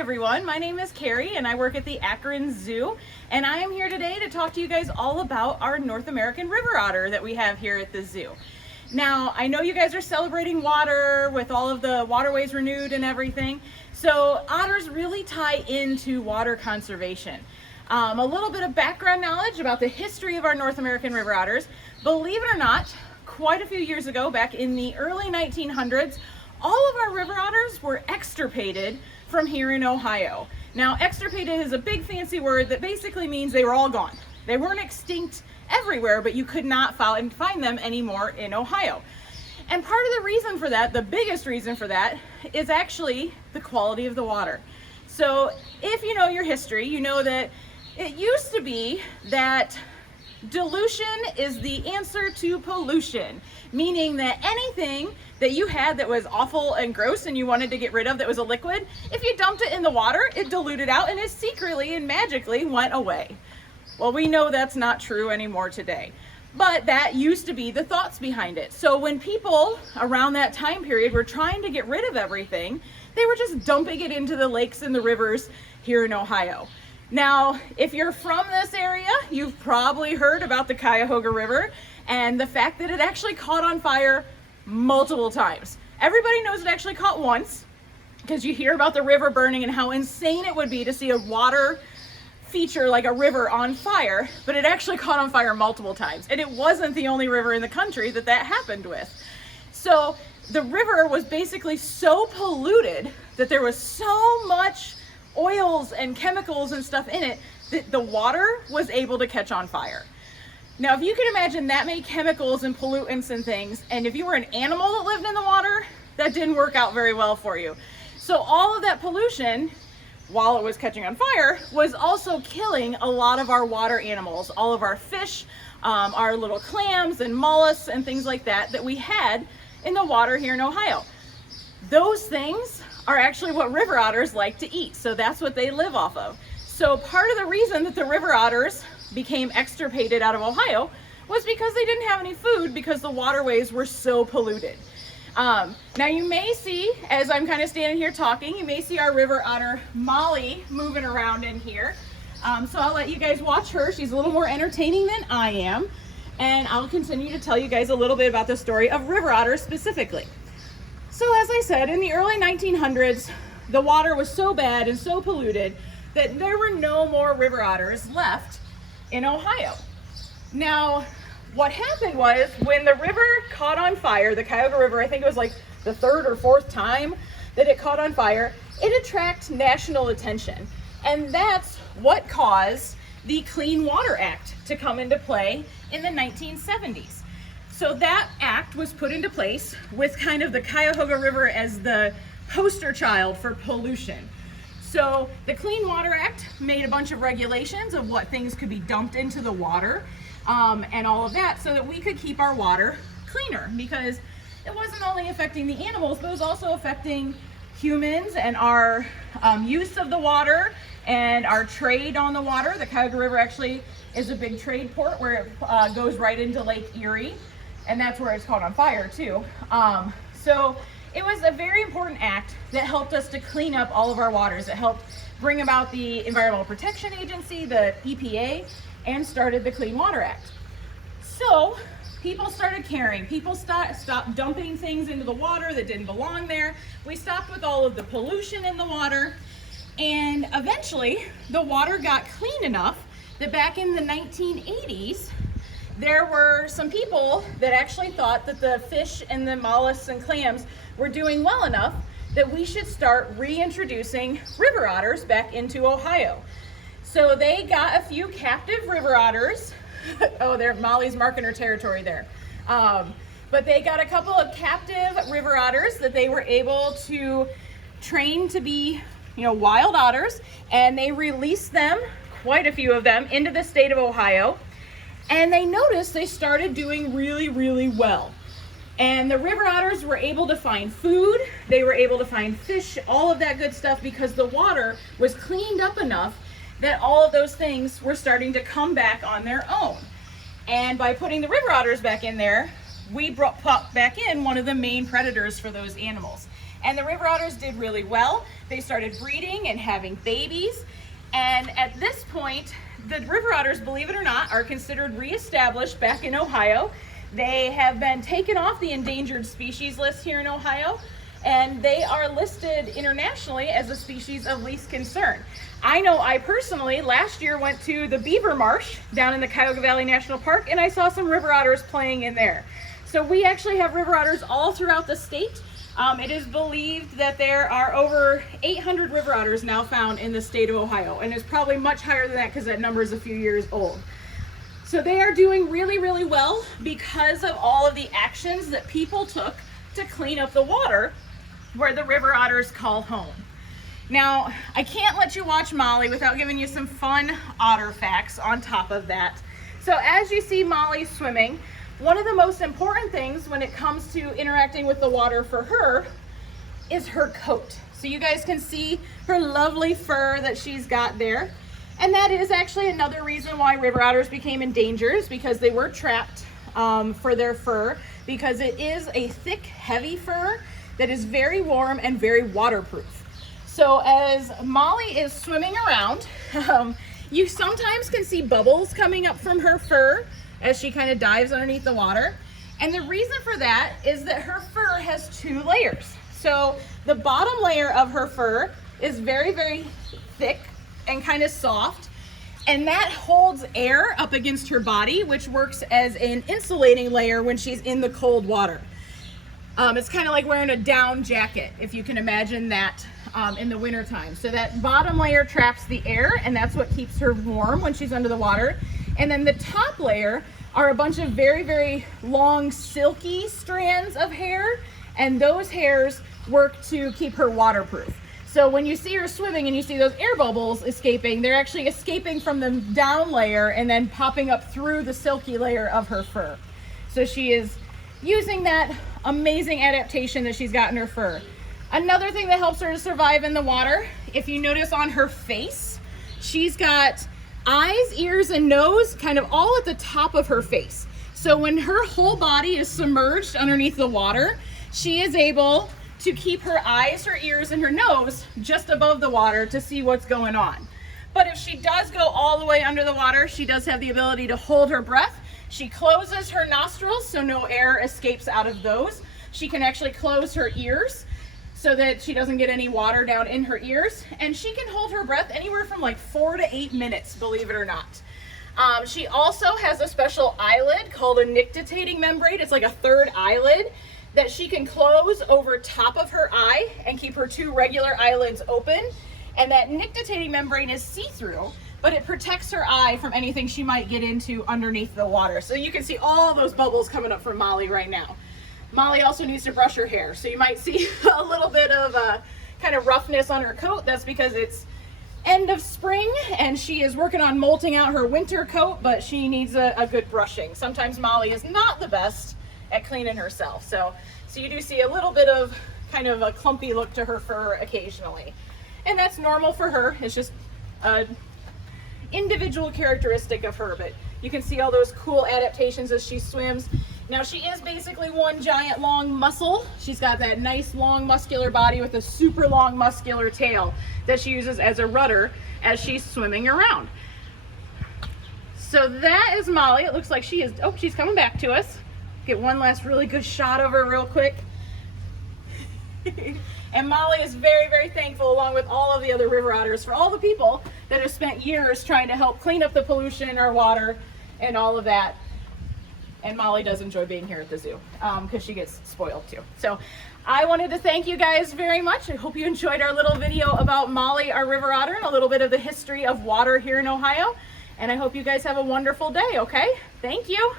everyone, my name is Carrie and I work at the Akron Zoo, and I am here today to talk to you guys all about our North American river otter that we have here at the zoo. Now, I know you guys are celebrating water with all of the waterways renewed and everything, so otters really tie into water conservation. A little bit of background knowledge about the history of our North American river otters. Believe it or not, quite a few years ago, back in the early 1900s, all of our river otters were extirpated from here in Ohio. Now, extirpated is a big fancy word that basically means they were all gone. They weren't extinct everywhere, but you could not find them anymore in Ohio. And part of the reason for that, the biggest reason for that, is actually the quality of the water. So if you know your history, you know that it used to be that dilution is the answer to pollution, meaning that anything that you had that was awful and gross and you wanted to get rid of that was a liquid, if you dumped it in the water, it diluted out and it secretly and magically went away. Well, we know that's not true anymore today, but that used to be the thoughts behind it. So when people around that time period were trying to get rid of everything, they were just dumping it into the lakes and the rivers here in Ohio. Now, if you're from this area, you've probably heard about the Cuyahoga River and the fact that it actually caught on fire multiple times. Everybody knows it actually caught once because you hear about the river burning and how insane it would be to see a water feature like a river on fire, but it actually caught on fire multiple times. And it wasn't the only river in the country that happened with. So the river was basically so polluted that there was so much oils and chemicals and stuff in it that the water was able to catch on fire. Now, if you can imagine that many chemicals and pollutants and things, and if you were an animal that lived in the water, that didn't work out very well for you. So all of that pollution, while it was catching on fire, was also killing a lot of our water animals, all of our fish, our little clams and mollusks and things like that we had in the water here in Ohio. Those things are actually what river otters like to eat, so that's what they live off of. So part of the reason that the river otters became extirpated out of Ohio was because they didn't have any food because the waterways were so polluted. Now you may see, as I'm kind of standing here talking, you may see our river otter Molly moving around in here. So I'll let you guys watch her. She's a little more entertaining than I am, and I'll continue to tell you guys a little bit about the story of river otters specifically. So as I said, in the early 1900s, the water was so bad and so polluted that there were no more river otters left in Ohio. Now, what happened was when the river caught on fire, the Cuyahoga River, I think it was like the third or fourth time that it caught on fire, it attracted national attention. And that's what caused the Clean Water Act to come into play in the 1970s. So that act was put into place with kind of the Cuyahoga River as the poster child for pollution. So the Clean Water Act made a bunch of regulations of what things could be dumped into the water and all of that so that we could keep our water cleaner, because it wasn't only affecting the animals, but it was also affecting humans and our use of the water and our trade on the water. The Cuyahoga River actually is a big trade port where it goes right into Lake Erie. And that's where it's caught on fire too. So it was a very important act that helped us to clean up all of our waters. It helped bring about the Environmental Protection Agency, the EPA, and started the Clean Water Act. So people started caring. People stopped dumping things into the water that didn't belong there. We stopped with all of the pollution in the water. And eventually the water got clean enough that back in the 1980s, there were some people that actually thought that the fish and the mollusks and clams were doing well enough that we should start reintroducing river otters back into Ohio. So they got a few captive river otters. Oh, Molly's marking her territory there. But they got a couple of captive river otters that they were able to train to be, wild otters, and they released them, quite a few of them, into the state of Ohio. And they noticed they started doing really, really well. And the river otters were able to find food, they were able to find fish, all of that good stuff, because the water was cleaned up enough that all of those things were starting to come back on their own. And by putting the river otters back in there, we brought back in one of the main predators for those animals. And the river otters did really well. They started breeding and having babies. And at this point, the river otters, believe it or not, are considered reestablished back in Ohio. They have been taken off the endangered species list here in Ohio, and they are listed internationally as a species of least concern. I know I personally last year went to the Beaver Marsh down in the Cuyahoga Valley National Park, and I saw some river otters playing in there. So we actually have river otters all throughout the state. It is believed that there are over 800 river otters now found in the state of Ohio, and it's probably much higher than that because that number is a few years old. So they are doing really, really well because of all of the actions that people took to clean up the water where the river otters call home. Now, I can't let you watch Molly without giving you some fun otter facts on top of that. So as you see Molly swimming, one of the most important things when it comes to interacting with the water for her is her coat. So you guys can see her lovely fur that she's got there. And that is actually another reason why river otters became endangered, is because they were trapped for their fur, because it is a thick, heavy fur that is very warm and very waterproof. So as Molly is swimming around, you sometimes can see bubbles coming up from her fur as she kind of dives underneath the water. And the reason for that is that her fur has two layers. So the bottom layer of her fur is very, very thick and kind of soft, and that holds air up against her body, which works as an insulating layer when she's in the cold water. It's kind of like wearing a down jacket, if you can imagine that, in the wintertime. So that bottom layer traps the air, and that's what keeps her warm when she's under the water. And then the top layer are a bunch of very, very long, silky strands of hair, and those hairs work to keep her waterproof. So when you see her swimming and you see those air bubbles escaping, they're actually escaping from the down layer and then popping up through the silky layer of her fur. So she is using that amazing adaptation that she's got in her fur. Another thing that helps her to survive in the water, if you notice on her face, she's got eyes, ears, and nose kind of all at the top of her face. So when her whole body is submerged underneath the water, she is able to keep her eyes, her ears, and her nose just above the water to see what's going on. But if she does go all the way under the water, she does have the ability to hold her breath. She closes her nostrils so no air escapes out of those. She can actually close her ears so that she doesn't get any water down in her ears. And she can hold her breath anywhere from like 4 to 8 minutes, believe it or not. She also has a special eyelid called a nictitating membrane. It's like a third eyelid that she can close over top of her eye and keep her two regular eyelids open. And that nictitating membrane is see-through, but it protects her eye from anything she might get into underneath the water. So you can see all those bubbles coming up from Molly right now. Molly also needs to brush her hair. So you might see a little bit of kind of roughness on her coat. That's because it's end of spring and she is working on molting out her winter coat, but she needs a good brushing. Sometimes Molly is not the best at cleaning herself. So you do see a little bit of kind of a clumpy look to her fur occasionally. And that's normal for her. It's just an individual characteristic of her, but you can see all those cool adaptations as she swims. Now she is basically one giant long muscle. She's got that nice long muscular body with a super long muscular tail that she uses as a rudder as she's swimming around. So that is Molly. It looks like she is, oh, she's coming back to us. Get one last really good shot of her real quick. And Molly is very, very thankful, along with all of the other river otters, for all the people that have spent years trying to help clean up the pollution in our water and all of that. And Molly does enjoy being here at the zoo because she gets spoiled too. So I wanted to thank you guys very much. I hope you enjoyed our little video about Molly, our river otter, and a little bit of the history of water here in Ohio. And I hope you guys have a wonderful day, okay? Thank you.